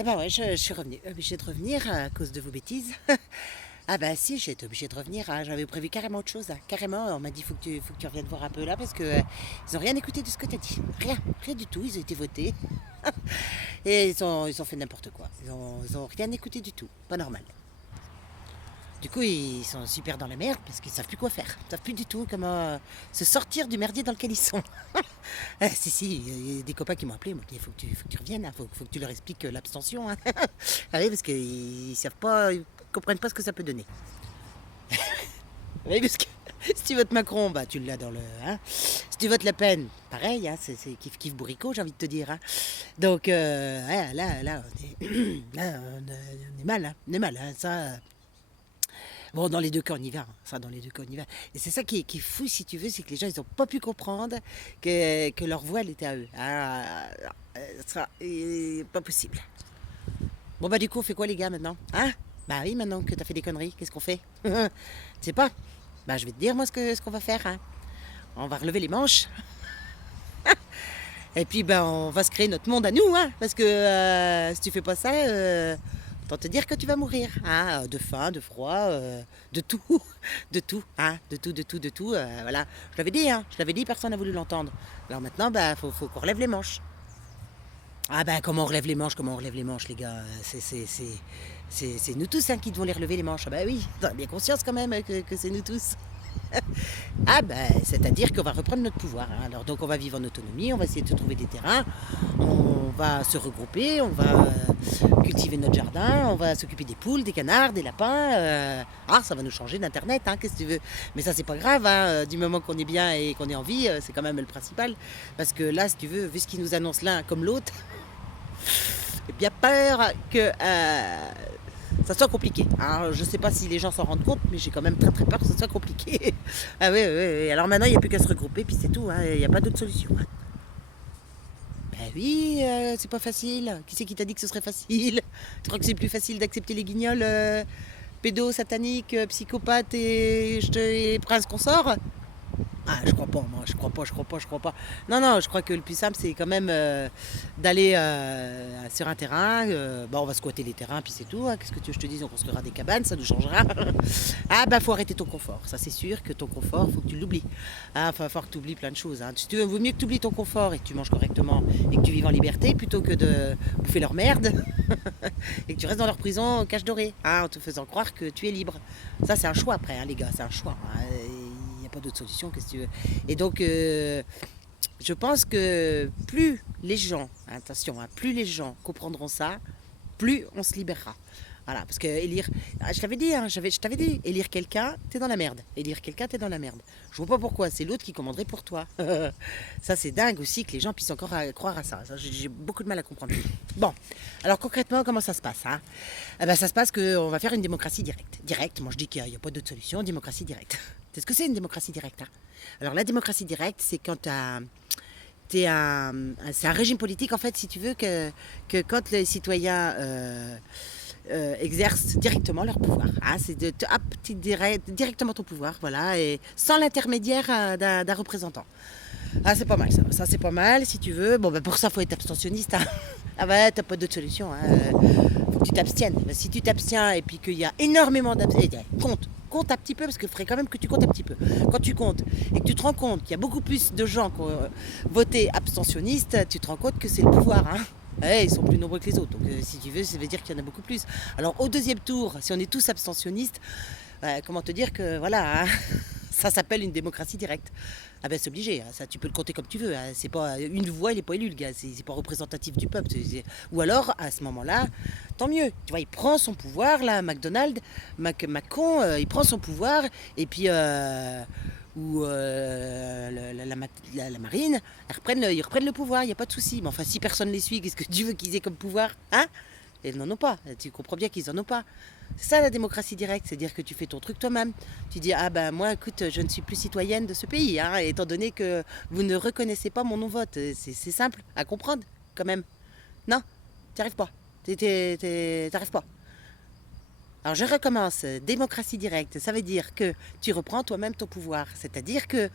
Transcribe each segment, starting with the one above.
Eh ben ouais, je suis obligée de revenir à cause de vos bêtises. Ah bah si, j'ai été obligée de revenir, hein. J'avais prévu carrément autre chose, hein. Carrément, on m'a dit faut que tu reviennes voir un peu là parce que ils ont rien écouté de ce que t'as dit. Rien du tout, ils ont été votés. Et ils ont fait n'importe quoi. Ils ont rien écouté du tout, pas normal. Du coup, ils sont super dans la merde parce qu'ils savent plus quoi faire. Ils savent plus du tout comment se sortir du merdier dans lequel ils sont. Si, il y a des copains qui m'ont appelé, m'ont dit faut que tu reviennes, hein. Faut que tu leur expliques l'abstention, hein. Ah oui, parce qu'ils savent pas, ils comprennent pas ce que ça peut donner. Oui, parce que si tu votes Macron, bah tu l'as dans le. Hein. Si tu votes Le Pen, pareil, hein, c'est kiff bourricot, j'ai envie de te dire. Hein. Donc ouais, là, on est, là, on est mal, hein, on est mal, hein, ça. Bon, dans les deux cas, on y va. Hein. Ça, dans les deux cas, on y va. Et c'est ça qui est fou, si tu veux, c'est que les gens, ils n'ont pas pu comprendre que leur voix, elle était à eux. Ah, ça, pas possible. Bon, bah, du coup, on fait quoi, les gars, maintenant? Hein? Bah oui, maintenant que t'as fait des conneries, qu'est-ce qu'on fait? Tu sais pas? Bah, je vais te dire, moi, ce qu'on va faire. Hein. On va relever les manches. Et puis, ben, on va se créer notre monde à nous, hein. Parce que si tu fais pas ça, autant te dire que tu vas mourir. Hein, de faim, de froid, de tout. De tout, hein. De tout. Voilà. Je l'avais dit, hein. Je l'avais dit, personne n'a voulu l'entendre. Alors maintenant, bah, faut qu'on relève les manches. Ah ben, comment on relève les manches, les gars? C'est nous tous, hein, qui devons les relever, les manches. Ah ben oui, t'as bien conscience quand même que c'est nous tous. Ah ben, c'est-à-dire qu'on va reprendre notre pouvoir. Hein. Alors donc on va vivre en autonomie, on va essayer de trouver des terrains, on va se regrouper, on va cultiver notre jardin, on va s'occuper des poules, des canards, des lapins. Ah, ça va nous changer d'Internet, hein, qu'est-ce que tu veux. Mais ça c'est pas grave, hein, du moment qu'on est bien et qu'on est en vie, c'est quand même le principal. Parce que là, si tu veux, vu ce qu'ils nous annoncent l'un comme l'autre, j'ai bien peur que ça soit compliqué. Alors, je sais pas si les gens s'en rendent compte, mais j'ai quand même très très peur que ça soit compliqué. Ah oui, oui, oui. Alors maintenant, il n'y a plus qu'à se regrouper, puis c'est tout. Hein. Il n'y a pas d'autre solution. Hein. Ben oui, c'est pas facile. Qui c'est qui t'a dit que ce serait facile? Tu crois que c'est plus facile d'accepter les guignols pédos, sataniques, psychopathes et princes consorts? Ah, je crois pas, moi, je crois pas. Non, non, je crois que le plus simple, c'est quand même d'aller sur un terrain. Bon, on va squatter les terrains, puis c'est tout. Hein. Qu'est-ce que tu veux que je te dise? On construira des cabanes, ça nous changera. Ah, bah, faut arrêter ton confort. Ça, c'est sûr que ton confort, faut que tu l'oublies. Ah, va falloir que tu oublies plein de choses. Hein. Tu vaut mieux que tu oublies ton confort et que tu manges correctement et que tu vives en liberté plutôt que de bouffer leur merde et que tu restes dans leur prison cache dorée, hein, en te faisant croire que tu es libre. Ça, c'est un choix après, hein, les gars, c'est un choix. Hein. Il n'y a pas d'autre solution, qu'est-ce que tu veux. Et donc, je pense que plus les gens, attention, hein, plus les gens comprendront ça, plus on se libérera. Voilà, parce que élire, je t'avais dit, hein, je t'avais dit, élire quelqu'un, t'es dans la merde. Élire quelqu'un, t'es dans la merde. Je vois pas pourquoi, c'est l'autre qui commanderait pour toi. Ça, c'est dingue aussi que les gens puissent encore croire à ça. Ça, j'ai beaucoup de mal à comprendre. Bon, alors concrètement, comment ça se passe, hein? Eh ben, ça se passe qu'on va faire une démocratie directe. Directe, moi je dis qu'il n'y a pas d'autre solution, démocratie directe. C'est ce que c'est une démocratie directe. Hein. Alors la démocratie directe, c'est quand c'est un régime politique, en fait, si tu veux, que quand les citoyens exercent directement leur pouvoir. Hein, c'est directement ton pouvoir, voilà, et sans l'intermédiaire d'un représentant. Ah, c'est pas mal ça. Ça, c'est pas mal si tu veux. Bon, ben pour ça, faut être abstentionniste. Hein. Ah, bah, t'as pas d'autre solution. Hein. Faut que tu t'abstiennes. Ben, si tu t'abstiens et puis qu'il y a énormément d'abstentions, compte un petit peu parce qu'il faudrait quand même que tu comptes un petit peu. Quand tu comptes et que tu te rends compte qu'il y a beaucoup plus de gens qui ont voté abstentionniste, tu te rends compte que c'est le pouvoir. Hein. Ouais, ils sont plus nombreux que les autres. Donc, si tu veux, ça veut dire qu'il y en a beaucoup plus. Alors, au deuxième tour, si on est tous abstentionnistes, comment te dire que voilà, hein, ça s'appelle une démocratie directe. Ah ben c'est obligé, hein, ça tu peux le compter comme tu veux. Hein, c'est pas une voix, il n'est pas élu le gars, c'est pas représentatif du peuple. Ou alors à ce moment-là, tant mieux. Tu vois, il prend son pouvoir là, Macron, il prend son pouvoir et puis ou la marine, ils reprennent le pouvoir, il n'y a pas de souci. Mais enfin, si personne les suit, qu'est-ce que tu veux qu'ils aient comme pouvoir, hein? Ils n'en ont pas. Tu comprends bien qu'ils n'en ont pas. C'est ça la démocratie directe, c'est-à-dire que tu fais ton truc toi-même. Tu dis, ah ben moi, écoute, je ne suis plus citoyenne de ce pays, hein, étant donné que vous ne reconnaissez pas mon non-vote. C'est simple à comprendre, quand même. Non, tu n'y arrives pas. T'arrives pas. Alors je recommence, démocratie directe, ça veut dire que tu reprends toi-même ton pouvoir, c'est-à-dire que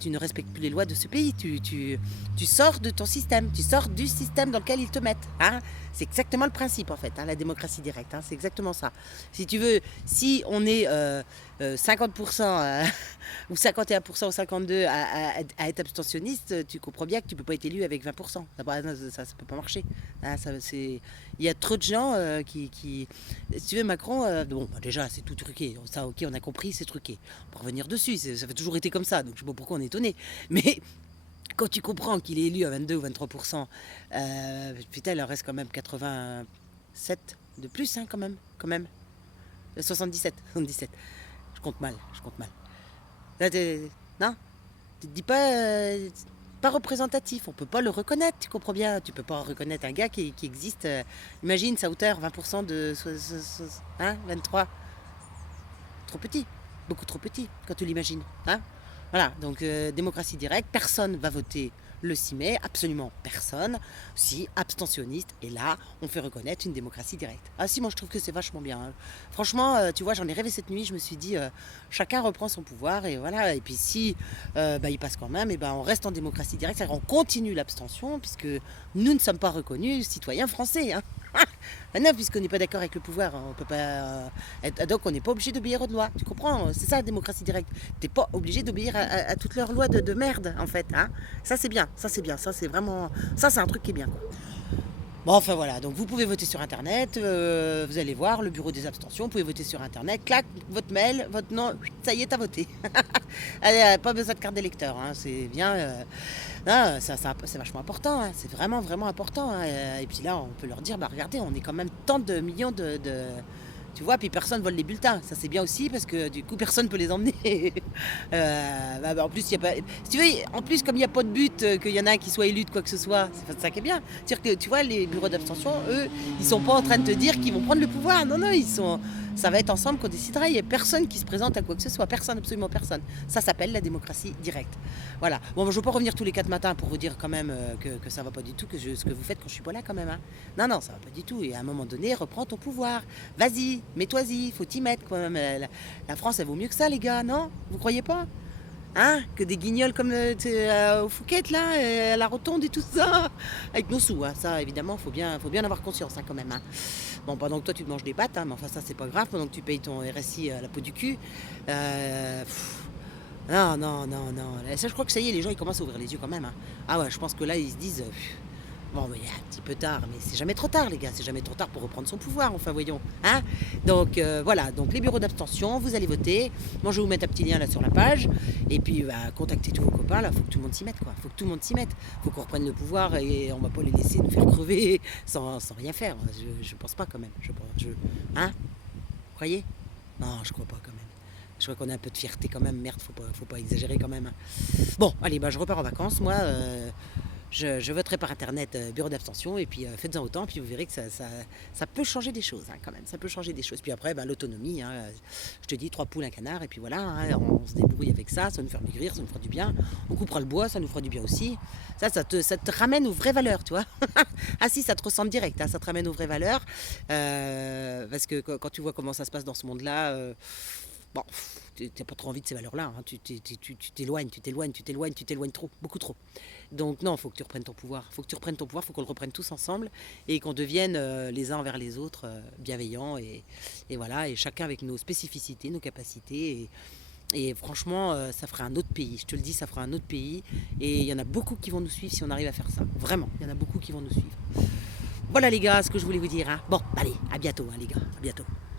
tu ne respectes plus les lois de ce pays, tu sors de ton système, tu sors du système dans lequel ils te mettent. Hein. C'est exactement le principe en fait, hein, la démocratie directe, hein, c'est exactement ça. Si tu veux, si on est 50% ou 51% ou 52% à être abstentionniste, tu comprends bien que tu ne peux pas être élu avec 20%. Ça peut pas marcher. Hein, il y a trop de gens si tu veux, Macron, déjà, c'est tout truqué. Ça, ok, on a compris, c'est truqué. On peut revenir dessus, ça fait toujours été comme ça, donc je sais pas pourquoi on est étonné. Mais quand tu comprends qu'il est élu à 22 ou 23%, putain, il en reste quand même 87 de plus, hein, quand même. 77, 77. Je compte mal, je compte mal. Là, non, tu te dis pas, pas représentatif, on peut pas le reconnaître, tu comprends bien, tu peux pas reconnaître un gars qui existe, imagine sa hauteur, 20% de 23, trop petit, beaucoup trop petit quand tu l'imagines. Hein. Voilà, donc démocratie directe, personne va voter le 6 mai, absolument personne, si abstentionniste, et là, on fait reconnaître une démocratie directe. Ah si, moi je trouve que c'est vachement bien. Hein. Franchement, tu vois, j'en ai rêvé cette nuit, je me suis dit, chacun reprend son pouvoir, et voilà, et puis si il passe quand même, et on reste en démocratie directe, c'est-à-dire on continue l'abstention, puisque nous ne sommes pas reconnus citoyens français. Hein. Non, puisqu'on n'est pas d'accord avec le pouvoir, on peut pas. Donc on n'est pas obligé d'obéir aux lois. Tu comprends? C'est ça la démocratie directe. T'es pas obligé d'obéir à toutes leurs lois de merde, en fait. Hein. Ça c'est bien, ça c'est bien, ça c'est vraiment. Ça c'est un truc qui est bien. Quoi. Bon, enfin voilà, donc vous pouvez voter sur internet, vous allez voir le bureau des abstentions, vous pouvez voter sur internet, clac, votre mail, votre nom, ça y est, t'as voté. Allez, pas besoin de carte d'électeur, hein, c'est bien. C'est vachement important, hein, c'est vraiment, vraiment important. Hein, et puis là, on peut leur dire, regardez, on est quand même tant de millions tu vois, puis personne vole les bulletins. Ça c'est bien aussi parce que du coup personne peut les emmener. En plus, il y a pas. Si tu veux, en plus comme il n'y a pas de but, qu'il y en a un qui soit élu de quoi que ce soit, c'est ça qui est bien. C'est-à-dire que tu vois, les bureaux d'abstention, eux, ils sont pas en train de te dire qu'ils vont prendre le pouvoir. Non, non, ils sont. Ça va être ensemble qu'on décidera. Il n'y a personne qui se présente à quoi que ce soit. Personne, absolument personne. Ça s'appelle la démocratie directe. Voilà. Bon, je ne veux pas revenir tous les 4 matins pour vous dire quand même que ça ne va pas du tout, ce que vous faites quand je suis pas là quand même. Hein. Non, non, ça ne va pas du tout. Et à un moment donné, reprends ton pouvoir. Vas-y, mets-toi-y, faut t'y mettre quand même. La France, elle vaut mieux que ça, les gars, non? Vous croyez pas? Hein, que des guignols comme au Fouquet là, à la Rotonde et tout ça, avec nos sous, hein. Ça évidemment faut bien en avoir conscience hein, quand même. Hein. Bon, pendant que toi tu te manges des pâtes, hein, mais enfin ça c'est pas grave, pendant que tu payes ton RSI à la peau du cul. Non, non, non, non. Ça je crois que ça y est, les gens ils commencent à ouvrir les yeux quand même. Hein. Ah ouais, je pense que là ils se disent. Bon, il y a un petit peu tard, mais c'est jamais trop tard, les gars. C'est jamais trop tard pour reprendre son pouvoir, enfin, voyons. Hein donc, voilà. Donc, les bureaux d'abstention, vous allez voter. Moi, je vais vous mettre un petit lien là sur la page. Et puis, contactez tous vos copains, là. Faut que tout le monde s'y mette, quoi. Faut que tout le monde s'y mette. Faut qu'on reprenne le pouvoir et on va pas les laisser nous faire crever sans rien faire. Je pense pas, quand même. Hein Vous croyez? Non, je crois pas, quand même. Je crois qu'on a un peu de fierté, quand même. Merde, faut pas exagérer, quand même. Hein. Bon, allez, je repars en vacances, moi. Je voterai par internet bureau d'abstention et puis faites-en autant, puis vous verrez que ça peut changer des choses hein, quand même, ça peut changer des choses. Puis après, l'autonomie, hein, je te dis 3 poules, un canard, et puis voilà, hein, on se débrouille avec ça, ça nous fait maigrir, ça nous fera du bien. On coupera le bois, ça nous fera du bien aussi. Ça te ramène aux vraies valeurs, tu vois. Ah si, ça te ressemble direct, hein, ça te ramène aux vraies valeurs. Parce que quand tu vois comment ça se passe dans ce monde-là, bon, tu n'as pas trop envie de ces valeurs-là. Hein. Tu t'éloignes trop, beaucoup trop. Donc non, il faut que tu reprennes ton pouvoir. Il faut qu'on le reprenne tous ensemble et qu'on devienne les uns envers les autres bienveillants et voilà, et chacun avec nos spécificités, nos capacités. Et franchement, ça ferait un autre pays. Je te le dis, ça ferait un autre pays. Et il y en a beaucoup qui vont nous suivre si on arrive à faire ça. Vraiment, il y en a beaucoup qui vont nous suivre. Voilà les gars, ce que je voulais vous dire. Hein. Bon, allez, à bientôt hein, les gars, à bientôt.